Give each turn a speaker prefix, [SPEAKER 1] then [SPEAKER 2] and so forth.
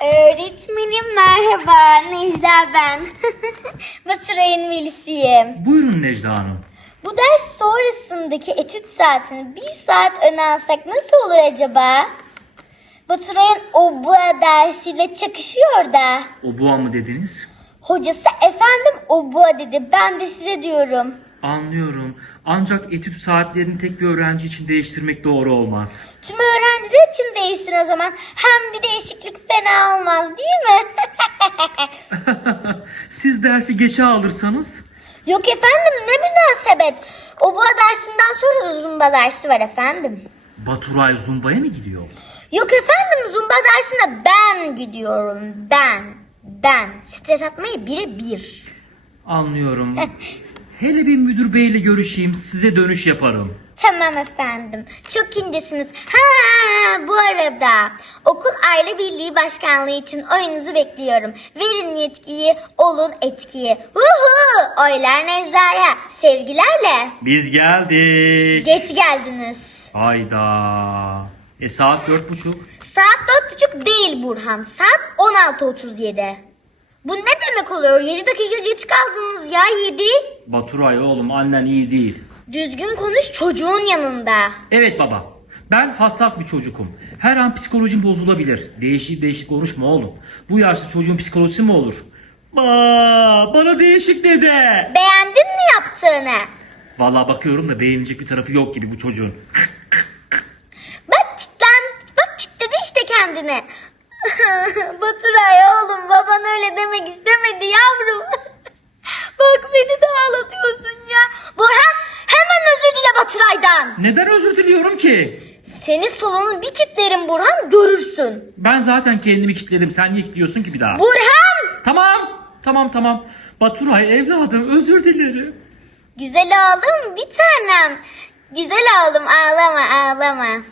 [SPEAKER 1] Öğretmenim merhaba. Necla ben. Baturay'ın velisiyim.
[SPEAKER 2] Buyurun Necla Hanım.
[SPEAKER 1] Bu ders sonrasındaki etüt saatini bir saat öne alsak nasıl olur acaba? Baturay'ın o bu dersiyle çakışıyor da.
[SPEAKER 2] O boğa mı dediniz?
[SPEAKER 1] Hocası efendim o bu dedi. Ben de size diyorum.
[SPEAKER 2] Anlıyorum. Ancak etüt saatlerini tek bir öğrenci için değiştirmek doğru olmaz.
[SPEAKER 1] Tüm öğrenciler için değişsin o zaman. Hem bir değişiklik fena olmaz değil mi?
[SPEAKER 2] Siz dersi geçe alırsanız
[SPEAKER 1] Yok efendim ne münasebet. O bu dersinden sonra da zumba dersi var efendim.
[SPEAKER 2] Baturay Zumba'ya mı gidiyor?
[SPEAKER 1] Yok efendim zumba dersine ben gidiyorum. Ben. Ben. Stres atmayı bire bir.
[SPEAKER 2] Anlıyorum. Hele bir müdür beyle görüşeyim size dönüş yaparım.
[SPEAKER 1] Tamam efendim. Çok incesiniz. Ha bu arada okul aile birliği başkanlığı için oyunuzu bekliyorum. Verin yetkiyi, olun etkiyi. Uhu! Oylar Necla'ya. Sevgilerle.
[SPEAKER 2] Biz geldik.
[SPEAKER 1] Geç geldiniz.
[SPEAKER 2] Hayda. E saat dört buçuk.
[SPEAKER 1] Saat dört buçuk değil Burhan. Saat 16.37. Bu ne demek oluyor? 7 dakika geç kaldınız ya 7.
[SPEAKER 2] Baturay oğlum annen iyi değil.
[SPEAKER 1] Düzgün konuş çocuğun yanında.
[SPEAKER 2] Evet baba. Ben hassas bir çocukum. Her an psikolojim bozulabilir. Değişik değişik konuşma oğlum. Bu yaşta çocuğun psikolojisi mi olur? Aa, bana değişik dede.
[SPEAKER 1] Beğendin mi yaptığını?
[SPEAKER 2] Vallahi bakıyorum da beğenilecek bir tarafı yok gibi bu çocuğun.
[SPEAKER 1] Bak kitlen, bak kitledi işte kendini. Baturay oğlum baban öyle demek istemedi yavrum. Baturay'dan.
[SPEAKER 2] Neden özür diliyorum ki?
[SPEAKER 1] Seni salonun bir kitlerim Burhan görürsün.
[SPEAKER 2] Ben zaten kendimi kilitledim. Sen niye kilitliyorsun ki bir daha?
[SPEAKER 1] Burhan!
[SPEAKER 2] Tamam. Tamam tamam. Baturay evladım özür dilerim.
[SPEAKER 1] Güzel oğlum bir tanem. Güzel oğlum ağlama ağlama.